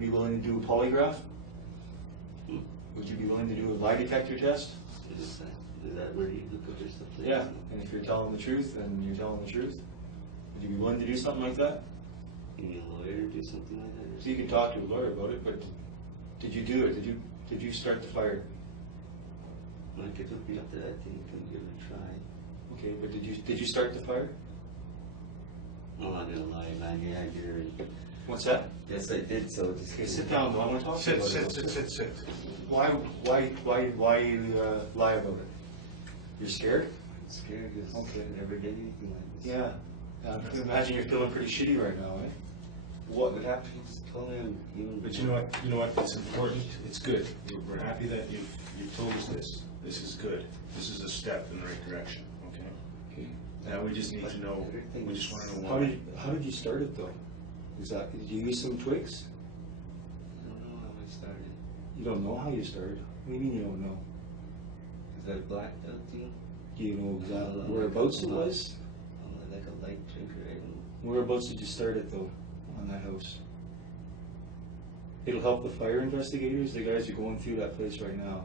be willing to do a polygraph? Would you be willing to do a lie detector test? Is that where you look at yourself? Yeah, and if you're telling the truth, then you're telling the truth. Would you be willing to do something like that? You need a lawyer to do something like that? So you can talk to a lawyer about it, but did you do it? Did you start the fire? I could hook me up to that thing and give it a try. Okay, but did you start the fire? I'm not gonna lie, man. Yeah, I did. What's that? Yes, I did. So just Okay, sit down. I want to talk to you about it. Sit. Why you lie about it? You're scared? I'm scared because Okay. I never did anything like this. Yeah. I can imagine you're feeling pretty shitty right now, eh? What would happen? You just told me I'm even. But you know what? It's important. It's good. We're happy that you've told us this. This is good. This is a step in the right direction. Okay. Now we just need to know. We just want to know why. How did you start it though? Exactly. Did you use some twigs? I don't know how I started. You don't know how you started. What do you mean you don't know? Because I blacked out, you know? Do you know exactly whereabouts it was? I'm like a light drinker. I don't. Whereabouts did you start it though? On that house. It'll help the fire investigators. The guys are going through that place right now,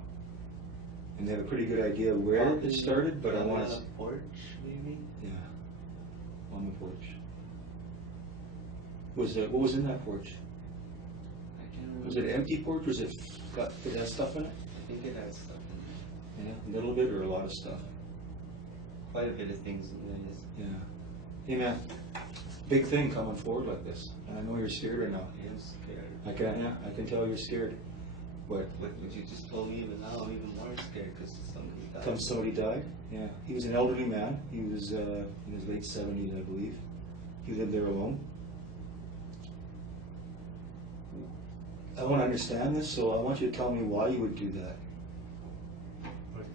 and they have a pretty good idea where it started. But I want on to. the porch, maybe. Yeah. On the porch. What was in that porch? I can't remember. Was it an empty porch? Was it got that stuff in it? I think it has stuff in it. Yeah, a little bit or a lot of stuff. Quite a bit of things in there. Yes. Yeah. Hey man, big thing coming forward like this, and I know you're scared right now. I am scared. I can tell you're scared. But What you just told me, even now I'm even more scared because somebody died. come somebody died. Yeah, he was an elderly man. He was in his late 70s, I believe. He lived there alone. I want to understand this, so I want you to tell me why you would do that.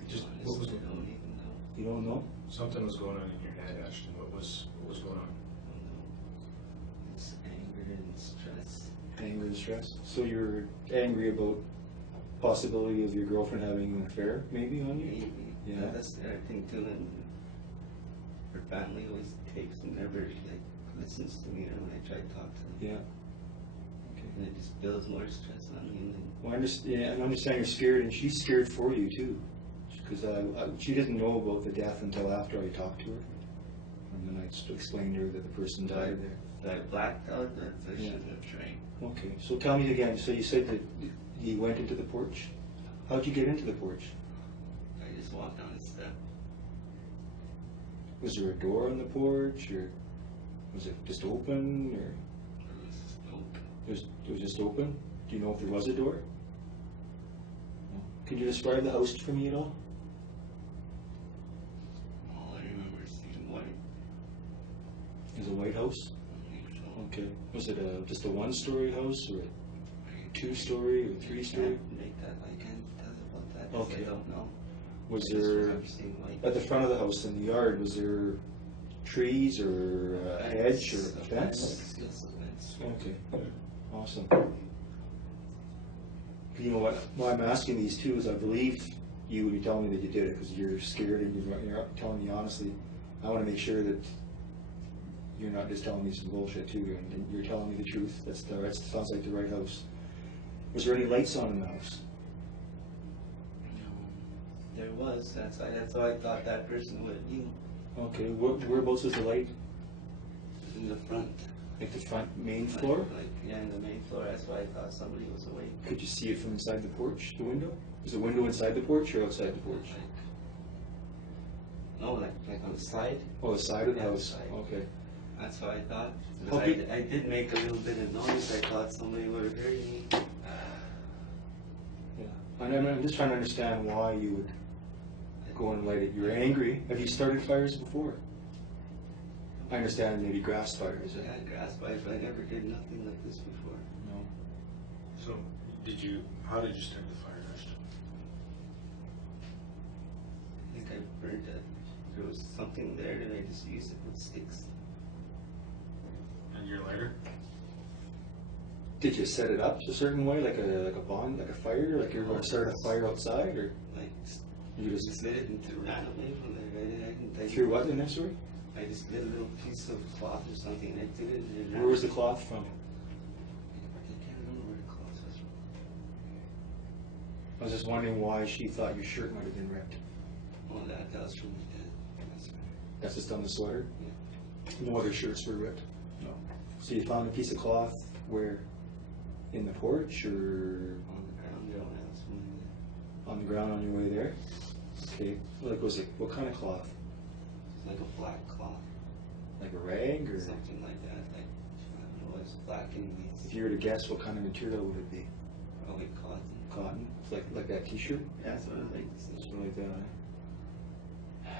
Just Honestly, what was I don't even know. You don't know? something was going on in your head, Ashtyn? What was going on? I don't know. It's anger and stress. Anger and stress. So you're angry about possibility of your girlfriend having an affair, maybe on you? Maybe. Yeah. That's the other thing too. And her family always takes and never like listens to me, you know, when I try to talk to them. Yeah. And it just builds more stress on me. And then Well, I understand you're scared, and she's scared for you too, because she didn't know about the death until after I talked to her, and then I explained to her that the person died there. I blacked out. That I Yeah. shouldn't have drank. Okay, so tell me again. So you said that you went into the porch. How'd you get into the porch? I just walked down the step. Was there a door on the porch, or was it just open, or It was just open. it was just open? Do you know if there was a door? No. Can you describe the house for me at all? All I remember is seeing white. Is it a white house? I think so. Okay. Was it just a one-story house, or a two-story, or three-story? Can't make that. I can't tell you about that. 'Cause Okay. I don't know. Was I just there, remember seeing white. at the front of the house in the yard, was there trees or a hedge or a fence? Yes, a fence. Okay, awesome. You know what, why I'm asking these two is I believe you would be telling me that you did it because you're scared and you're telling me honestly. I want to make sure that you're not just telling me some bullshit too, and you're telling me the truth. That sounds like the right house. Was there any lights on in the house? There was. That's why I thought that person would, you know, Okay, whereabouts was the light? in the front. Like the front main floor? Like, yeah, in the main floor. That's why I thought somebody was awake. Could you see it from inside the porch, the window? Was the window inside the porch or outside the porch? No, like on the side. Oh, the side of the Yeah, the house. side. Okay. That's what I thought. How Because big- I did make a little bit of noise. I thought somebody would have heard me. Yeah. I'm just trying to understand why you would go and light it. You're angry. Have you started fires before? I understand maybe grass fires. I had grass fires, but I never did nothing like this before. No. So, how did you start the fire, Ashtyn? I think I burned it. There was something there, and I just used it with sticks. And your lighter? Did you set it up a certain way, like a bond, like a fire, like you're going to start a fire outside, or Like, you just just lit it and ran away from there. I didn't. threw what in there? Sorry? I just lit a little piece of cloth or something, and I did it. And Where was the cloth from? I can't remember where the I was just wondering why she thought your shirt might have been ripped. Well, that was from my dad. That's right. That's just on the sweater? Yeah. No other shirts were ripped? No. So you found a piece of cloth where? In the porch or? On the ground, there when I was moving there. On the ground on your way there? Okay. Like, was it, what kind of cloth? It's like a black cloth. Like a rag or? Something like that. Like, I don't know, it's black anyways. If you were to guess, what kind of material would it be? Probably cotton. Cotton? Like that t-shirt? Yeah, that's what I like to see. Something like that, eh?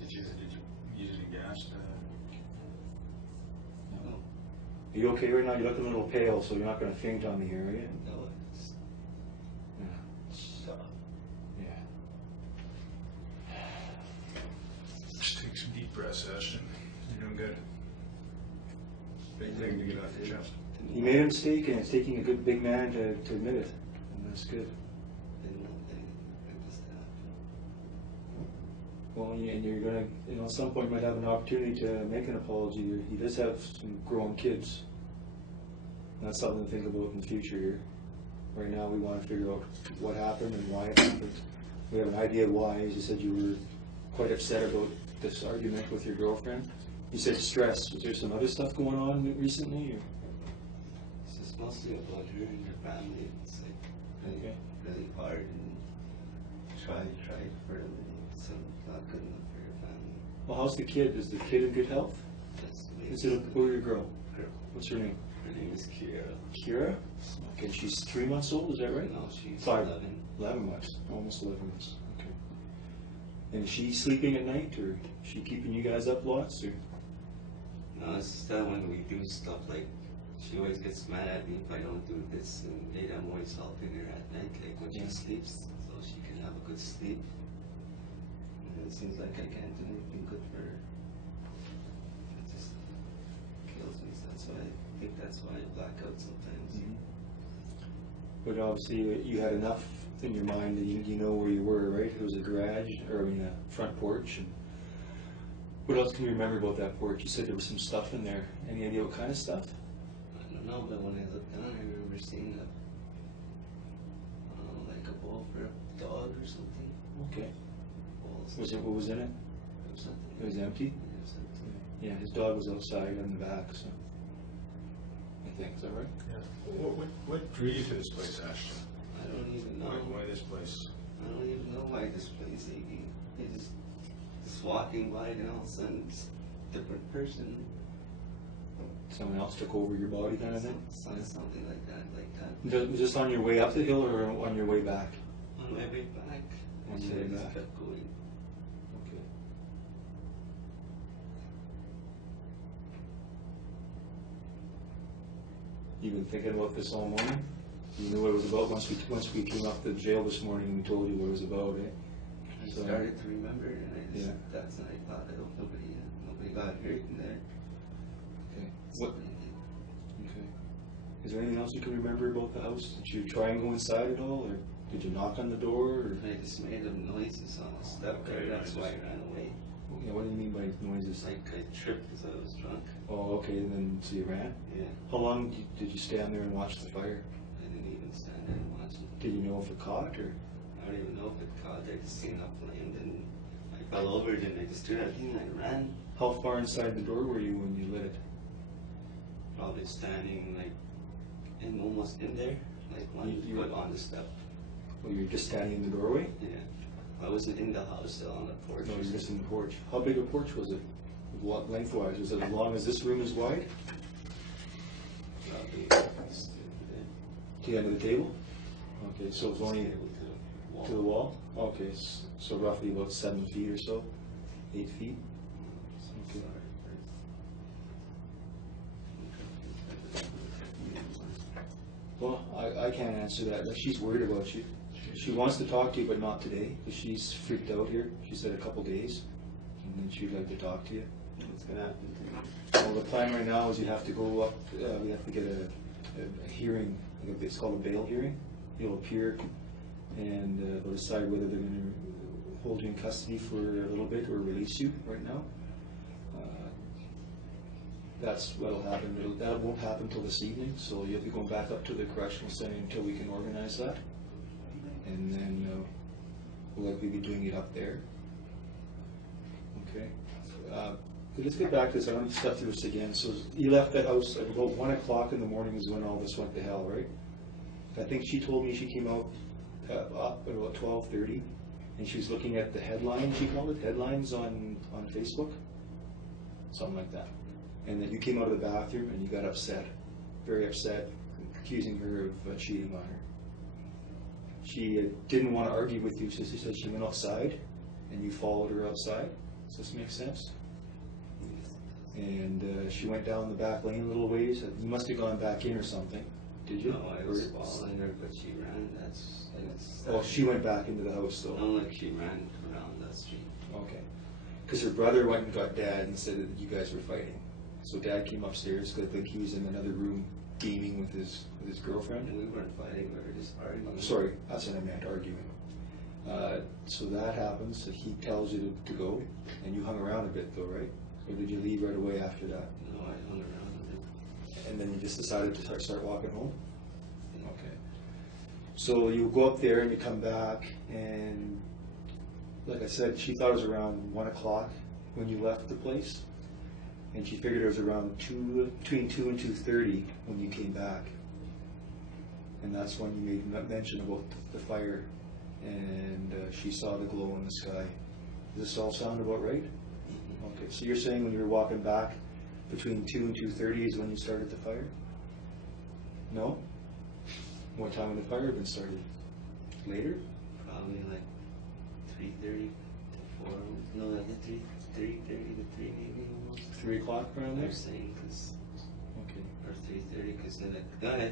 Did you use any gas? No. Are you okay right now? You look a little pale, so you're not gonna faint on me here, are you? No, it's Yeah. Yeah. Just take some deep breaths, Ashtyn. You're doing good. Big thing to get off your chest. You made a mistake, and it's taking a good big man to admit it, and that's good. didn't know anything like this happened. Well, and you're gonna, at some point, you might have an opportunity to make an apology. He does have some grown kids. That's something to think about in the future here. Right now, we want to figure out what happened and why it happened. We have an idea why. As you said, you were quite upset about this argument with your girlfriend. You said stress. Was there some other stuff going on recently? Or? It's just mostly about her and her family. It's like really, Okay. really hard and try for them. It's not good enough for your family. Well, how's the kid? Is the kid in good health? That's the way Is it a boy or a girl? girl. What's her name? Her name is Kira. Kira? Okay, she's 3 months old, is that right? No, she's 5. 11. 11 months, almost 11 months. Okay. And is she sleeping at night, or is she keeping you guys up lots, or? No, it's just that when we do stuff like, she always gets mad at me if I don't do this, and maybe I'm always helping her at night, like when Yeah. she sleeps, so she can have a good sleep. And it seems like I can't do anything good for her. It just kills me, so that's why I think that's why I black out sometimes. Mhm. But obviously, you had enough in your mind that you know where you were, right? It was a garage, or I mean, a front porch. And what else can you remember about that porch? You said there was some stuff in there. Any idea what kind of stuff? I don't know, but when I looked down, I remember seeing like a bowl for a dog or something. Okay. Bowls. What was in it? Or something. It was empty? Yeah, something. Yeah, his dog was outside in the back, so. I think, is that right? Yeah. What drew you to this place, Ashtyn? I don't even know. Why this place? I don't even know why this place, they just walking by and all of a sudden it's a different person. Someone else took over your body kind of thing? Something like that. Was this on your way up the hill or on your way back? On my way back, On I your should way have just back. kept going. Okay. You've been thinking about this all morning? You knew what it was about once we came off the jail this morning and we told you what it was about, eh? I So- started to remember and I just, Yeah. that's when I thought I hope nobody got hurt in there. Okay. What? Somebody did. Okay. Is there anything else you can remember about the house? Did you try and go inside at all, or did you knock on the door, or? I just made them noises on the step there, Okay, that's why I noises. ran away. Yeah, what do you mean by noises? It's like I tripped because I was drunk. Oh, okay, and then so you ran? Yeah, How long did you stand there and watch the fire? I didn't even stand there and watch it. Did you know if it caught, or? I don't even know if it caught. I just seen how flamed and I fell over it and I just threw that thing and I ran. How far inside the door were you when you lit it? Probably standing like almost in there, like one You- foot on the step. Well, you were just standing in the doorway? Yeah. I wasn't in the house, still on the porch. No, you were just in the porch. How big a porch was it? What lengthwise? Was it as long as this room is wide? Probably just To the end of the table? Okay, so it was only to the wall. to the wall? Okay, so roughly about 7 feet or so? 8 feet? Okay. Well, I can't answer that. Like, she's worried about you. She wants to talk to you, but not today, because she's freaked out here. She said a couple days, and then she'd like to talk to you. What's gonna happen to me? Well, the plan right now is you have to go up, we have to get a hearing, it's called a bail hearing. You'll appear, and they'll decide whether they're gonna hold you in custody for a little bit or release you right now. That's what'll happen. That won't happen till this evening, so you'll be going back up to the correctional center until we can organize that. and then we'll likely be doing it up there. Okay. Let's get back to this. I want to step through this again. So you left that house at about 1 o'clock in the morning is when all this went to hell, right? I think she told me she came out up at about 12:30, and she was looking at the headlines, she called it, headlines on Facebook, something like that. And then you came out of the bathroom and you got upset, very upset, accusing her of cheating on her. She didn't want to argue with you, so she said she went outside, and you followed her outside. Does this make sense? And she went down the back lane a little ways. You must have gone back in or something. Did you? No, I was following her, but she ran. Oh, she went back into the house though. Not like she ran around that street. Okay. Because her brother went and got Dad and said that you guys were fighting. So Dad came upstairs because I think he was in another room gaming with his girlfriend. And we weren't fighting, we were just arguing. Sorry, that's what I meant, arguing. So that happens, so he tells you to go, and you hung around a bit though, right? Or did you leave right away after that? No, I hung around a bit. And then you just decided to start walking home? Okay. So you go up there and you come back, and like I said, she thought it was around 1 o'clock when you left the place, and she figured it was around between 2 and 2:30 when you came back. And that's when you made mention about the fire, and she saw the glow in the sky. Does this all sound about right? Okay, so you're saying when you were walking back between 2 and 2:30 is when you started the fire? No? What time would the fire have been started? Later? Probably like 3:30 to 4. No, like 3:30 to 3 maybe almost. 3 o'clock around there? I'm saying because, Okay. or 3:30 because then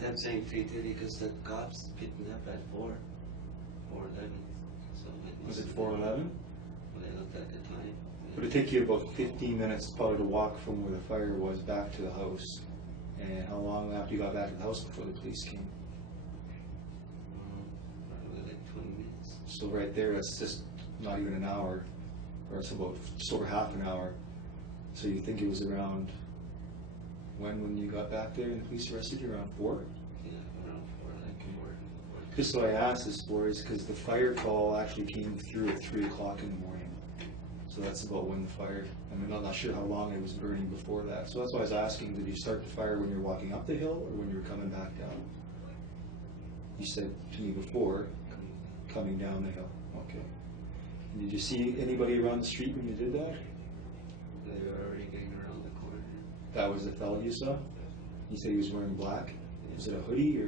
I'm saying 3:30 because the cops picked me up at 4:11. So it Was it must- 4:11? When I looked at the time. Would it take you about 15 minutes probably to walk from where the fire was back to the house? And how long after you got back to the house before the police came? Probably like 20 minutes. So right there, that's just not even an hour, or it's about just over half an hour. So you think it was around when you got back there and the police arrested you, around 4? Yeah, around 4, like 4. Just so I asked this for is because the fire call actually came through at 3 o'clock in the morning. So that's about when the fire, I mean, I'm not sure how long it was burning before that. So that's why I was asking, did you start the fire when you were walking up the hill or when you were coming back down? You said to me before, coming down the hill. Okay. And did you see anybody around the street when you did that? They were already getting around the corner. That was the fellow you saw? You said he was wearing black? Was it a hoodie or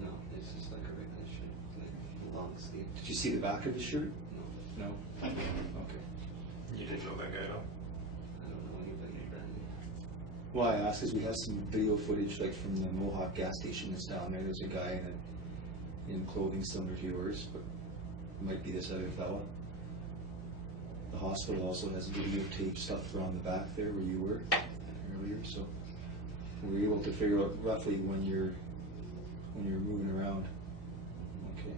No, it's just like a regular shirt, like a long sleeve. did you see the back of his shirt? No, No? Okay. You didn't know that guy at all? I don't know anybody around me. Well, I asked because we have some video footage like from the Mohawk gas station that's down there. There's a guy in clothing similar to yours, but it might be this other fella. The hospital also has videotape stuff around the back there where you were earlier, so we were able to figure out roughly when you're moving around. Okay.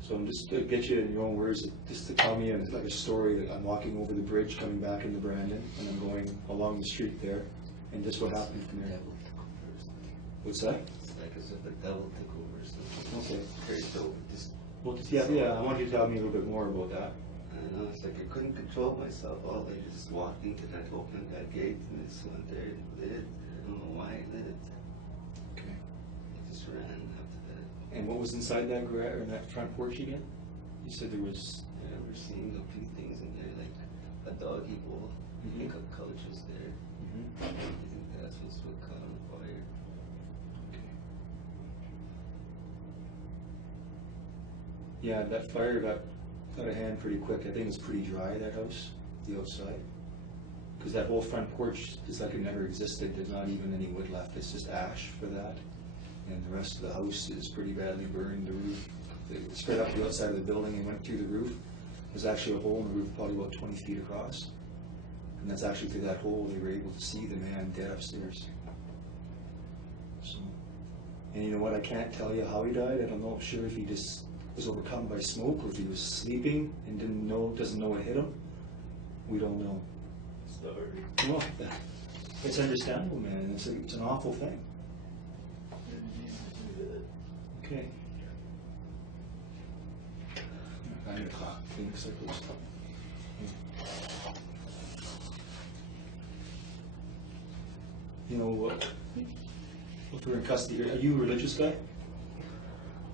So I'm just to get you in your own words, just to tell me like a story that I'm walking over the bridge coming back into Brandon, and I'm going along the street there, and just what happened from there. Devil took over or something. What's that? It's like as if the devil took over or something. Okay. Very dope. Just, Well, yeah, I want you to tell me a little bit more about that. I don't know, it's like I couldn't control myself. All I just walked into that, opened that gate, and just went there and lit it. I don't know why I lit it. Okay. I just ran after that. And what was inside that garage or that front porch again? You said there was. I remember seeing a few things in there, like a doggy bowl, Mhm. pickup couches there. I think that's what's what caught on fire. Yeah, that fire got out of hand pretty quick. I think it's pretty dry, that house, the outside. Because that whole front porch is like it never existed. There's not even any wood left. It's just ash for that. And the rest of the house is pretty badly burned. The roof, it spread up the outside of the building and went through the roof. There's actually a hole in the roof probably about 20 feet across. And that's actually through that hole they were able to see the man dead upstairs. So, and you know what? I can't tell you how he died. I don't know sure if he just was overcome by smoke or if he was sleeping and doesn't know what hit him. We don't know. Sorry. Well, it's understandable, man. It's an awful thing. Okay. 9 o'clock, Phoenix Cycles. You know what? If we're in custody, are you a religious guy?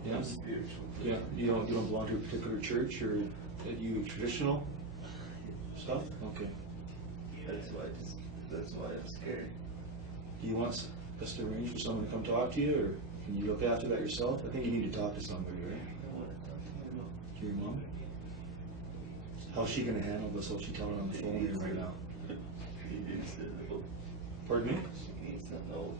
Yeah. I'm spiritual. Yeah. You don't belong to a particular church, or are you traditional stuff? Okay. That's why I'm scared. Do you want us to arrange for someone to come talk to you, or can you look after that yourself? I think you need to talk to somebody, right? I want to talk to my mom. To your mom? How's she going to handle this? What's she telling on the phone here right now? She needs to know. Pardon me? She needs to know.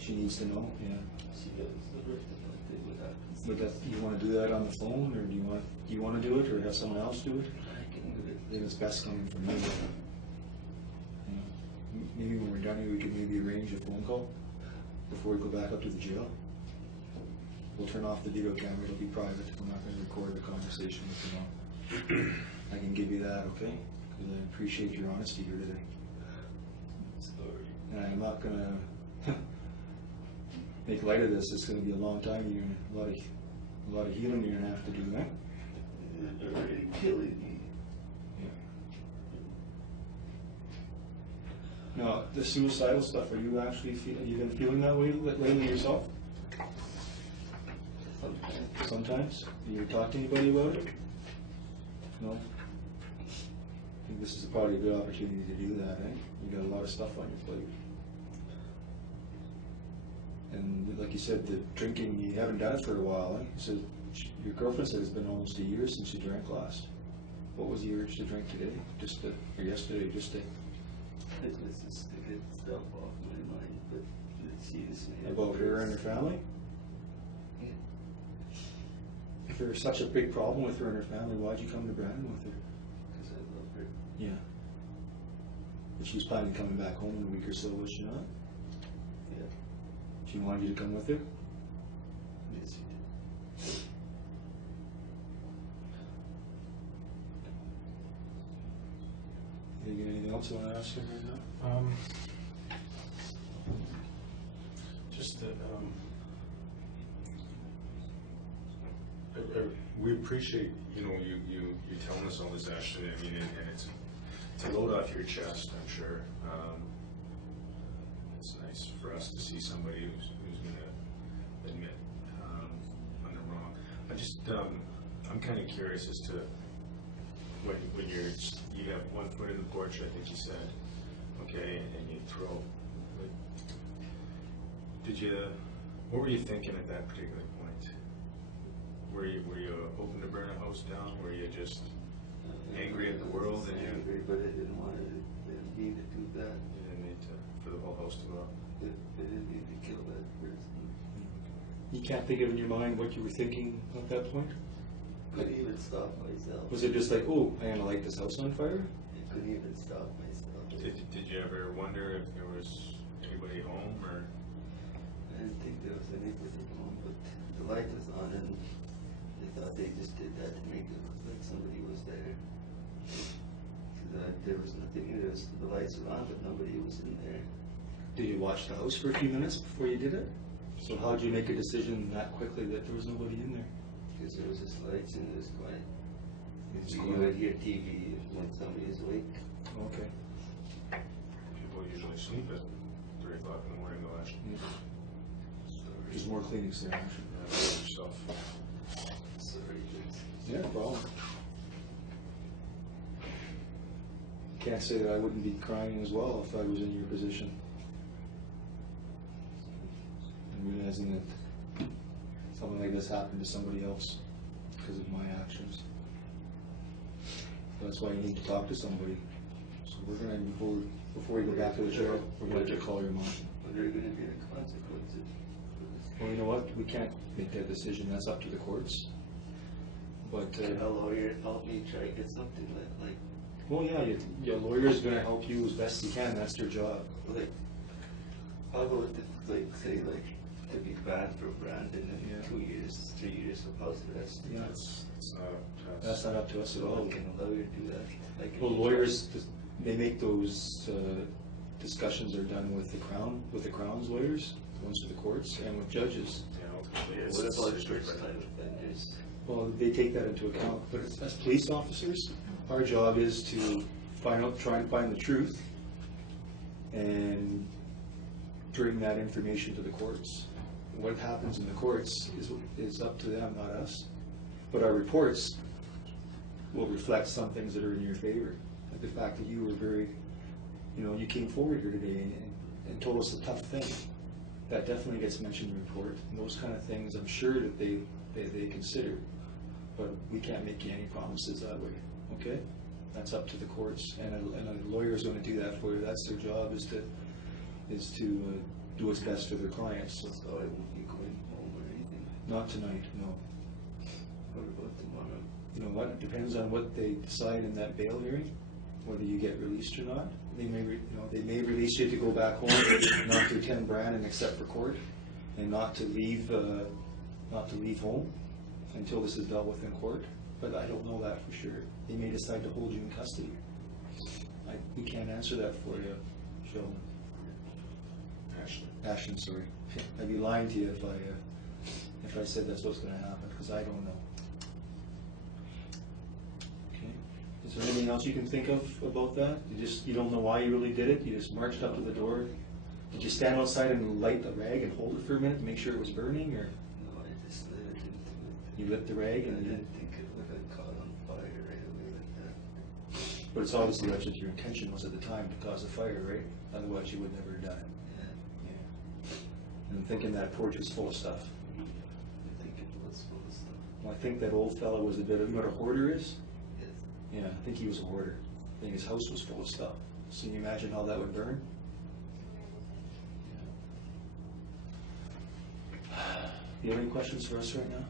She needs to know, yeah. She knows the rest of what happens. But you want to do that on the phone, or do you want to do it, or have someone else do it? I can do it. I think it's best coming from you. Yeah. Maybe when we're done here, we could maybe arrange a phone call before we go back up to the jail. We'll turn off the video camera, it'll be private. We're not going to record the conversation with your mom. I can give you that, okay? Because I appreciate your honesty here today. Sorry. And I'm not going to make light of this. It's going to be a long time. You're gonna, a lot of healing you're going to have to do, right? They're already killing me. Now, the suicidal stuff, are you been feeling that way lately yourself? Sometimes. Sometimes? You talk to anybody about it? No? I think this is probably a good opportunity to do that, eh? You got a lot of stuff on your plate. And like you said, the drinking, you haven't done it for a while, eh? So your girlfriend said it's been almost a year since you drank last. What was the urge to drink today? Or yesterday, just to... It was just to get stuff off my mind, but she is About her and her family? Yeah. If there was such a big problem with her and her family, why'd you come to Brandon with her? Because I love her. Yeah. But she's planning on coming back home in a week or so, was she not? Yeah. She wanted you to come with her? Yes, she did. You got anything else you want to ask her right now? Just that, we appreciate, you telling us all this, Ashtyn. I mean, and it's to load off your chest, I'm sure. It's nice for us to see somebody who's going to admit when they're wrong. I'm kind of curious as to when you have one foot in the porch, I think you said, okay, and you throw. What were you thinking at that particular point? Were you open to burn a house down? Were you just angry at the world? I was angry, but I didn't want to need to do that. You didn't need for the whole house to go up? I didn't need to kill that person. You can't think of in your mind what you were thinking at that point? Couldn't even stop myself. Was it just like, oh, I'm going to light this house on fire? I couldn't even stop myself. Did you ever wonder if there was anybody home, or? I didn't think there was anybody home, but the light was on, and they thought they just did that to make it look like somebody was there. There was nothing. The lights were on, but nobody was in there. Did you watch the house for a few minutes before you did it? So how did you make a decision that quickly that there was nobody in there? Because there was just lights and it was quiet. It's You quiet. would hear TV when somebody is awake. Okay. People usually sleep at 3 o'clock in the morning, though, Ashtyn. Sorry. There's more Kleenex there, actually. Yourself. Sorry, kids. Yeah, no problem. Can't say that I wouldn't be crying as well if I was in your position. And realizing that something like this happened to somebody else because of my actions. That's why you need to talk to somebody. So we're going to, before we go back to the jail, we're going to call your mom. But there are going to be the consequences for this. Well, you know what? We can't make that decision. That's up to the courts. But Can a lawyer help me try to get something like well, yeah, your lawyer is going to help you as best he can. That's their job. how about say to be banned from Brandon in Yeah. 2 years, 3 years of house arrest? Yeah, It's not. that's not up to us at all. Can a lawyer do that? Well, lawyers, they make those discussions are done with the Crown's lawyers, the ones for the courts, and with judges. Yeah, ultimately, What about it's first time offenders? Well, they take that into account, but as police officers, our job is to try and find the truth and bring that information to the courts. What happens in the courts is up to them, not us. But our reports will reflect some things that are in your favor. Like the fact that you were very, you came forward here today and told us a tough thing. That definitely gets mentioned in the report. And those kind of things, I'm sure that they consider. But we can't make you any promises that way, okay? That's up to the courts, and a lawyer's going to do that for you. That's their job, is to do what's best for their clients. So I won't be going home or anything. Not tonight, no. What about tomorrow? You know what? It depends on what they decide in that bail hearing, whether you get released or not. They may release you to go back home, not to attend Brandon except for court, and not to leave home until this is dealt with in court. But I don't know that for sure. They may decide to hold you in custody. We can't answer that for you, Sheldon. Ashtyn, sorry. I'd be lying to you if I said that's what's going to happen, because I don't know. Okay. Is there anything else you can think of about that? You don't know why you really did it? You just marched up to the door. Did you stand outside and light the rag and hold it for a minute to make sure it was burning, or? No, I just lit it into it. You lit the rag I and didn't think it would have caught on fire right away like that. But it's obviously that's what your intention was at the time, to cause a fire, right? Otherwise you would never have done it. Yeah. And I'm thinking that porch was full of stuff. I think it was full of stuff. Well, I think that old fella was a bit of, you know what a hoarder is? Yes. Yeah, I think he was a hoarder. I think his house was full of stuff. So can you imagine how that would burn? Do you have any questions for us right now?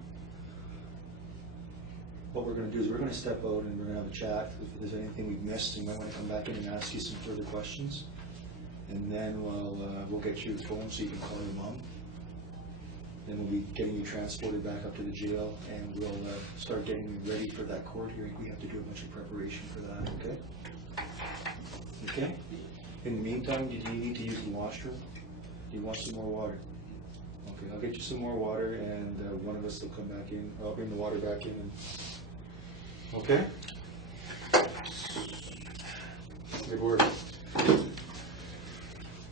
What we're going to do is we're going to step out and we're going to have a chat. If there's anything we've missed, we might want to come back in and ask you some further questions. And then we'll get you a phone so you can call your mom. Then we'll be getting you transported back up to the jail, and we'll start getting you ready for that court hearing. We have to do a bunch of preparation for that, okay? Okay? In the meantime, did you need to use the washroom? Do you want some more water? Okay, I'll get you some more water, and one of us will come back in. I'll bring the water back in. Okay? Good work.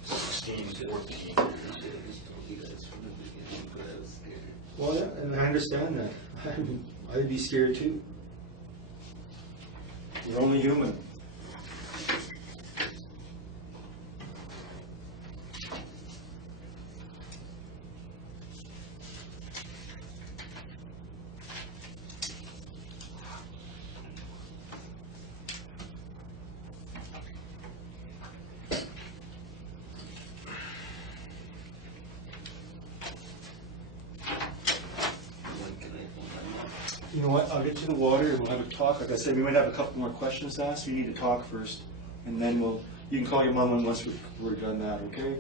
16, 14. I should have just told you guys from the beginning, but I was scared. Well, yeah, and I understand that. I'd be scared too. You're only human. When can I phone my mom? You know what, I'll get you the water and we'll have a talk. Like I said, we might have a couple more questions to ask. We need to talk first, and then you can call your mom once we're done that, okay?